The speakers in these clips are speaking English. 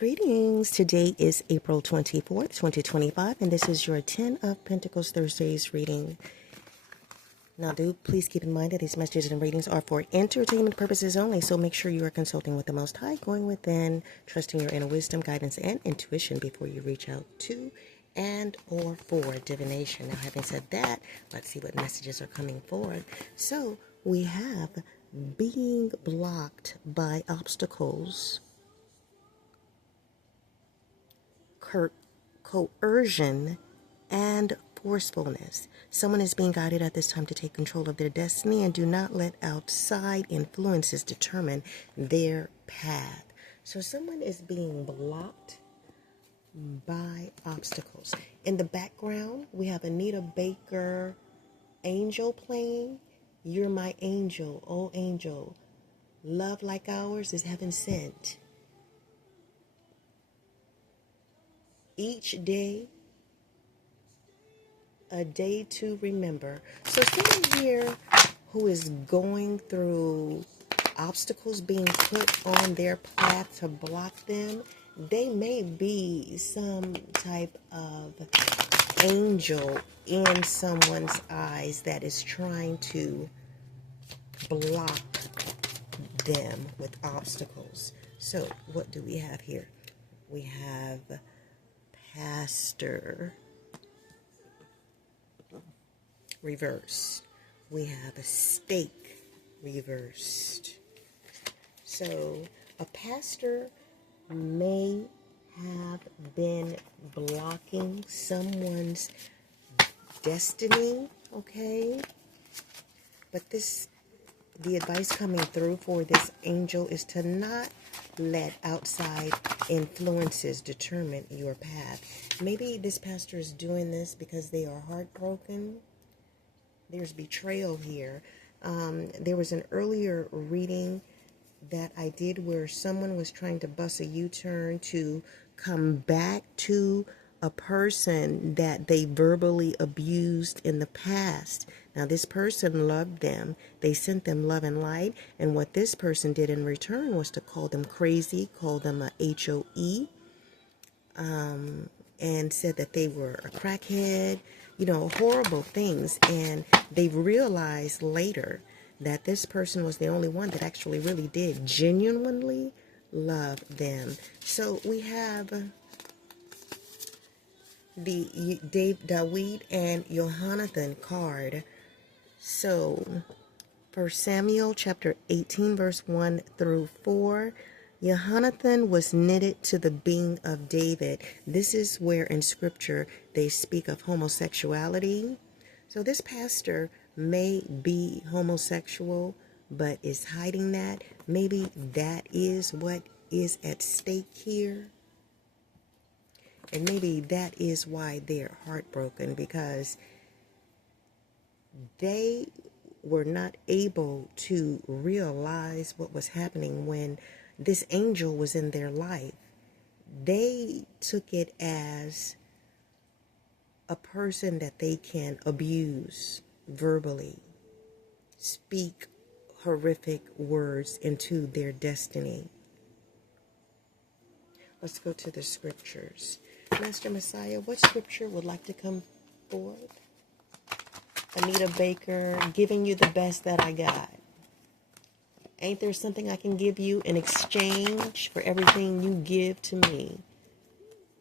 Greetings. Today is April 24th, 2025, and this is your 10 of Pentacles Thursdays reading. Now, please keep in mind that these messages and readings are for entertainment purposes only, so make sure you are consulting with the Most High, going within, trusting your inner wisdom, guidance, and intuition before you reach out to and or for divination. Now, having said that, let's see what messages are coming forward. So, we have being blocked by obstacles, coercion, and forcefulness. Someone is being guided at this time to take control of their destiny and do not let outside influences determine their path. So someone is being blocked by obstacles. In the background, we have Anita Baker Angel playing. You're my angel, oh angel. Love like ours is heaven sent. Each day, a day to remember. So someone here who is going through obstacles being put on their path to block them, they may be some type of angel in someone's eyes that is trying to block them with obstacles. So what do we have here? We have pastor reversed. We have a stake reversed. So a pastor may have been blocking someone's destiny, okay? But the advice coming through for this angel is to not let outside influences determine your path. Maybe this pastor is doing this because they are heartbroken. There's betrayal here. There was an earlier reading that I did where someone was trying to bust a U-turn to come back to a person that they verbally abused in the past. Now, this person loved them. They sent them love and light. And what this person did in return was to call them crazy, call them a HOE, and said that they were a crackhead, horrible things. And they realized later that this person was the only one that actually really did genuinely love them. So we have the David and Jonathan card. So 1 Samuel chapter 18 verse 1 through 4. Jonathan was knitted to the being of David. This is where in scripture they speak of homosexuality. So this pastor may be homosexual, but is hiding that. Maybe that is what is at stake here. And maybe that is why they're heartbroken, because they were not able to realize what was happening when this angel was in their life. They took it as a person that they can abuse verbally, speak horrific words into their destiny. Let's go to the scriptures. Master Messiah, what scripture would like to come forward? Anita Baker, giving you the best that I got. Ain't there something I can give you in exchange for everything you give to me?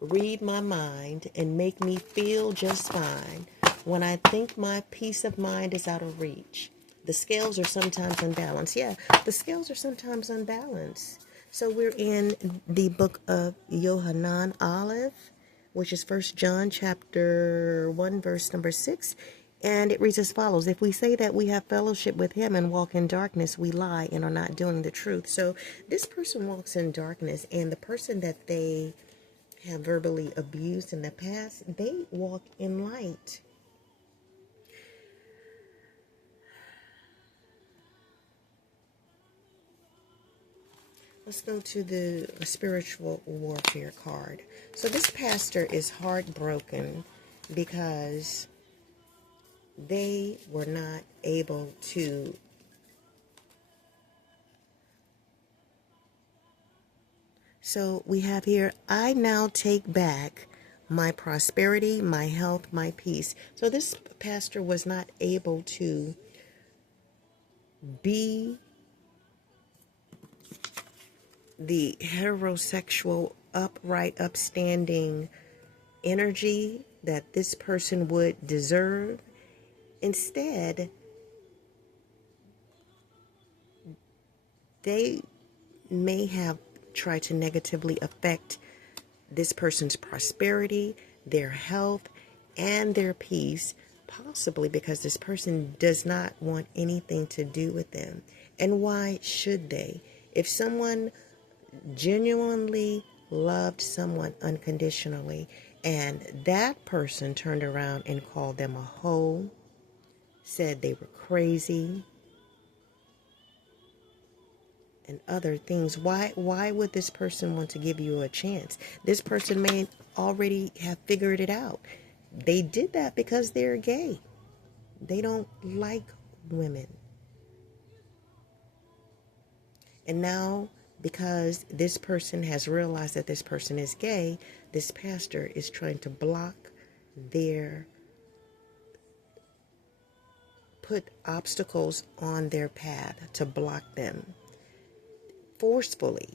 Read my mind and make me feel just fine when I think my peace of mind is out of reach. The scales are sometimes unbalanced. Yeah, the scales are sometimes unbalanced. So we're in the book of Yohanan Aleph, which is 1 John chapter 1, verse number 6. And it reads as follows: if we say that we have fellowship with him and walk in darkness, we lie and are not doing the truth. So this person walks in darkness, and the person that they have verbally abused in the past, they walk in light. Let's go to the spiritual warfare card. So this pastor is heartbroken because they were not able to So we have here, I now take back my prosperity, my health, my peace. So this pastor was not able to be the heterosexual, upright, upstanding energy that this person would deserve. Instead, they may have tried to negatively affect this person's prosperity, their health, and their peace, possibly because this person does not want anything to do with them. And why should they? If someone genuinely loved someone unconditionally and that person turned around and called them a hoe, said they were crazy, and other things, why would this person want to give you a chance? This person may already have figured it out. They did that because they're gay. They don't like women. And now, because this person has realized that this person is gay, this pastor is trying to put obstacles on their path to block them forcefully.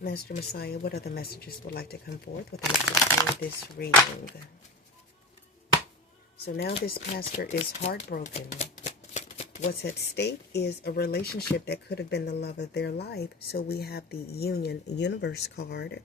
Master Messiah, what other messages would like to come forth with the message for this reading? So now this pastor is heartbroken. What's at stake is a relationship that could have been the love of their life. So we have the universe card.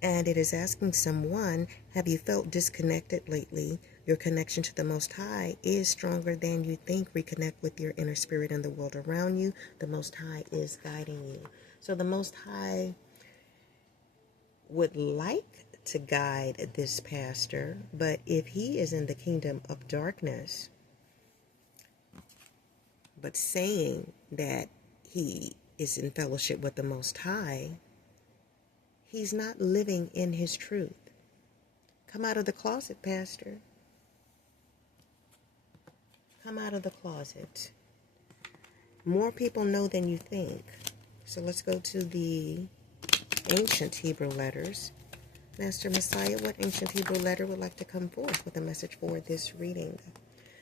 And it is asking someone, have you felt disconnected lately? Your connection to the Most High is stronger than you think. Reconnect with your inner spirit and the world around you. The Most High is guiding you. So the Most High would like to guide this pastor, but if he is in the kingdom of darkness, but saying that he is in fellowship with the Most High, he's not living in his truth. Come out of the closet, Pastor. Come out of the closet. More people know than you think. So let's go to the ancient Hebrew letters. Master Messiah, what ancient Hebrew letter would like to come forth with a message for this reading?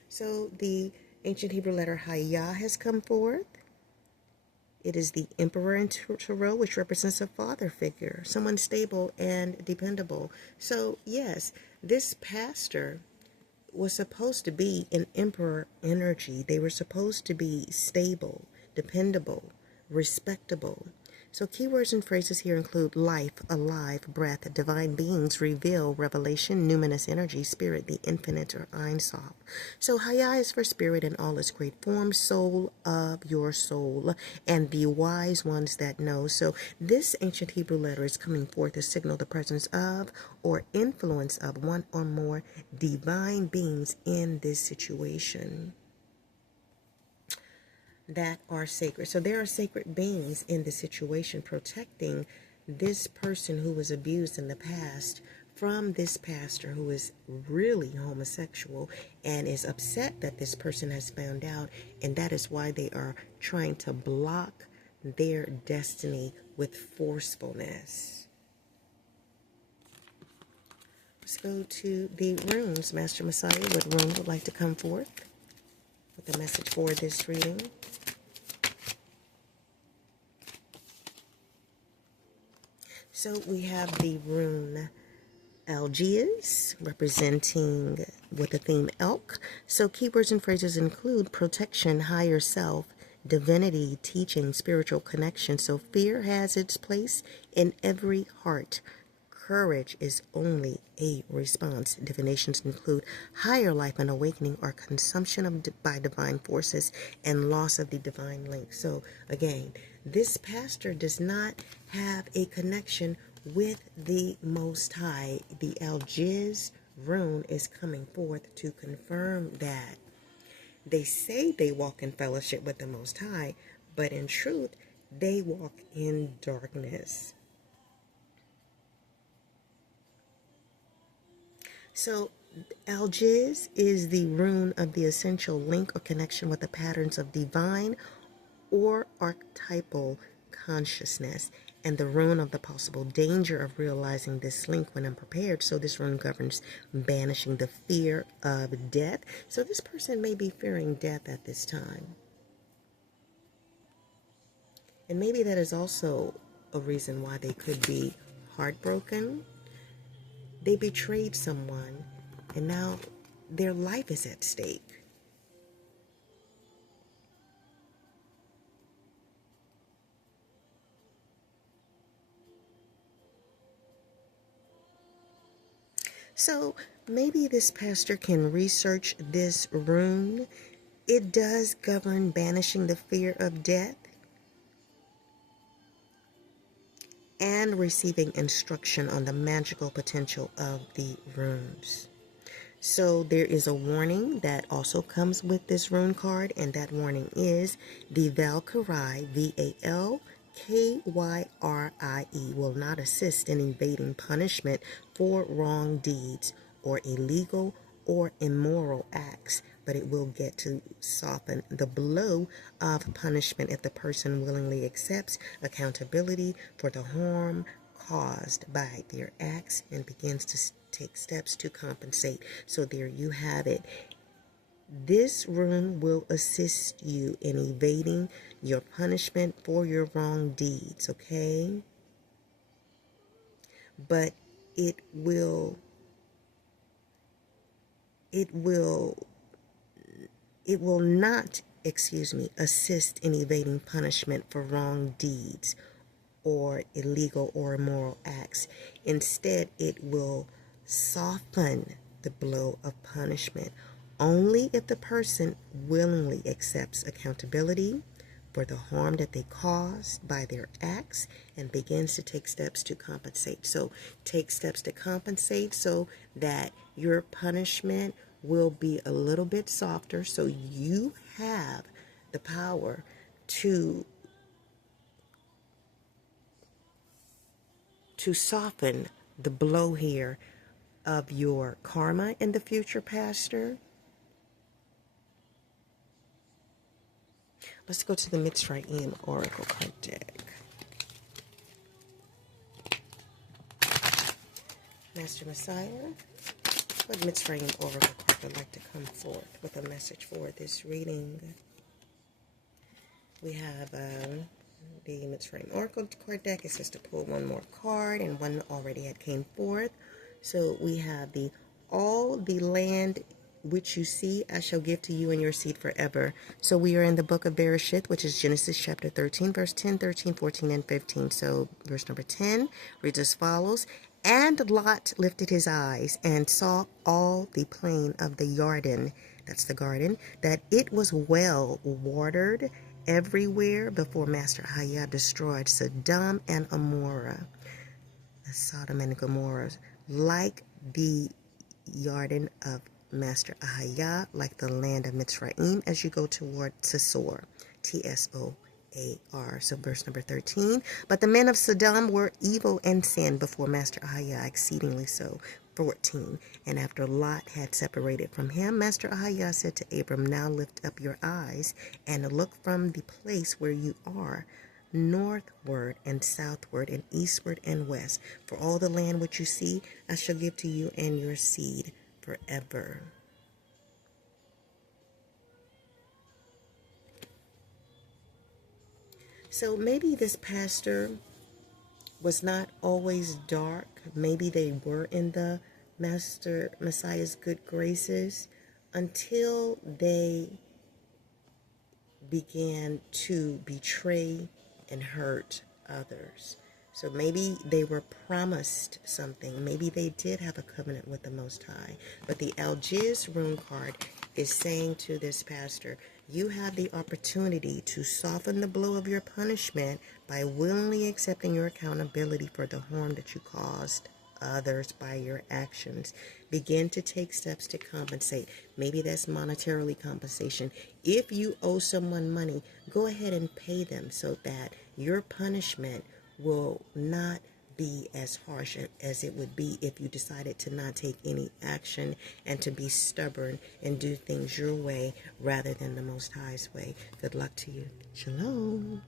So the ancient Hebrew letter Hayah has come forth. It is the Emperor in Tarot, which represents a father figure, someone stable and dependable. So, yes, this pastor was supposed to be an Emperor energy. They were supposed to be stable, dependable, respectable. So keywords and phrases here include life, alive, breath, divine beings, reveal, revelation, numinous energy, spirit, the infinite, or Ein Sof. So Hayah is for spirit in all its great forms, soul of your soul, and the wise ones that know. So this ancient Hebrew letter is coming forth to signal the presence of or influence of one or more divine beings in this situation that are sacred. So there are sacred beings in the situation protecting this person who was abused in the past from this pastor who is really homosexual and is upset that this person has found out, and that is why they are trying to block their destiny with forcefulness. Let's go to the runes. Master Messiah, what rune would like to come forth with a message for this reading? So we have the rune Algiz, representing with the theme elk. So keywords and phrases include protection, higher self, divinity, teaching, spiritual connection. So fear has its place in every heart. Courage is only a response. Divinations include higher life and awakening or consumption by divine forces and loss of the divine link. So again, this pastor does not have a connection with the Most High. The Algiz rune is coming forth to confirm that. They say they walk in fellowship with the Most High, but in truth, they walk in darkness. So Algiz is the rune of the essential link or connection with the patterns of divine or archetypal consciousness, and the rune of the possible danger of realizing this link when unprepared. So this rune governs banishing the fear of death. So this person may be fearing death at this time. And maybe that is also a reason why they could be heartbroken. They betrayed someone, and now their life is at stake. So maybe this pastor can research this rune. It does govern banishing the fear of death and receiving instruction on the magical potential of the runes. So there is a warning that also comes with this rune card, and that warning is the Valkyrie, Valkyrie, will not assist in evading punishment for wrong deeds or illegal or immoral acts, but it will get to soften the blow of punishment if the person willingly accepts accountability for the harm caused by their acts and begins to take steps to compensate. So there you have it. This rune will assist you in evading your punishment for your wrong deeds, okay? But it will not, assist in evading punishment for wrong deeds or illegal or immoral acts. Instead, it will soften the blow of punishment only if the person willingly accepts accountability for the harm that they caused by their acts and begins to take steps to compensate. So take steps to compensate so that your punishment will be a little bit softer, so you have the power to soften the blow here of your karma in the future, Pastor. Let's go to the Mitzrayim Oracle card deck. Master Messiah, what Mitzrayim Oracle card would like to come forth with a message for this reading? We have the Mitzrayim Oracle card deck. It says to pull one more card, and one already had came forth. So we have all the land which you see, I shall give to you and your seed forever. So we are in the book of Bereshith, which is Genesis chapter 13, verse 10, 13, 14, and 15. So verse number 10 reads as follows. And Lot lifted his eyes and saw all the plain of the Yarden, that's the garden, that it was well watered everywhere before Master Ahijah destroyed Sodom and Amorah, Sodom and Gomorrah, like the Yarden of Master Ahijah, like the land of Mitzrayim, as you go toward Tsor, Tsoar. So verse number 13. But the men of Sodom were evil and sinned before Master Ahijah, exceedingly so. 14. And after Lot had separated from him, Master Ahijah said to Abram, now lift up your eyes and look from the place where you are, northward and southward and eastward and west. For all the land which you see, I shall give to you and your seed forever. So maybe this pastor was not always dark. Maybe they were in the Master Messiah's good graces until they began to betray and hurt others. So maybe they were promised something. Maybe they did have a covenant with the Most High. But the Algiz rune card is saying to this pastor, you have the opportunity to soften the blow of your punishment by willingly accepting your accountability for the harm that you caused others by your actions. Begin to take steps to compensate. Maybe that's monetarily compensation. If you owe someone money, go ahead and pay them so that your punishment will not be as harsh as it would be if you decided to not take any action and to be stubborn and do things your way rather than the Most High's way. Good luck to you. Shalom.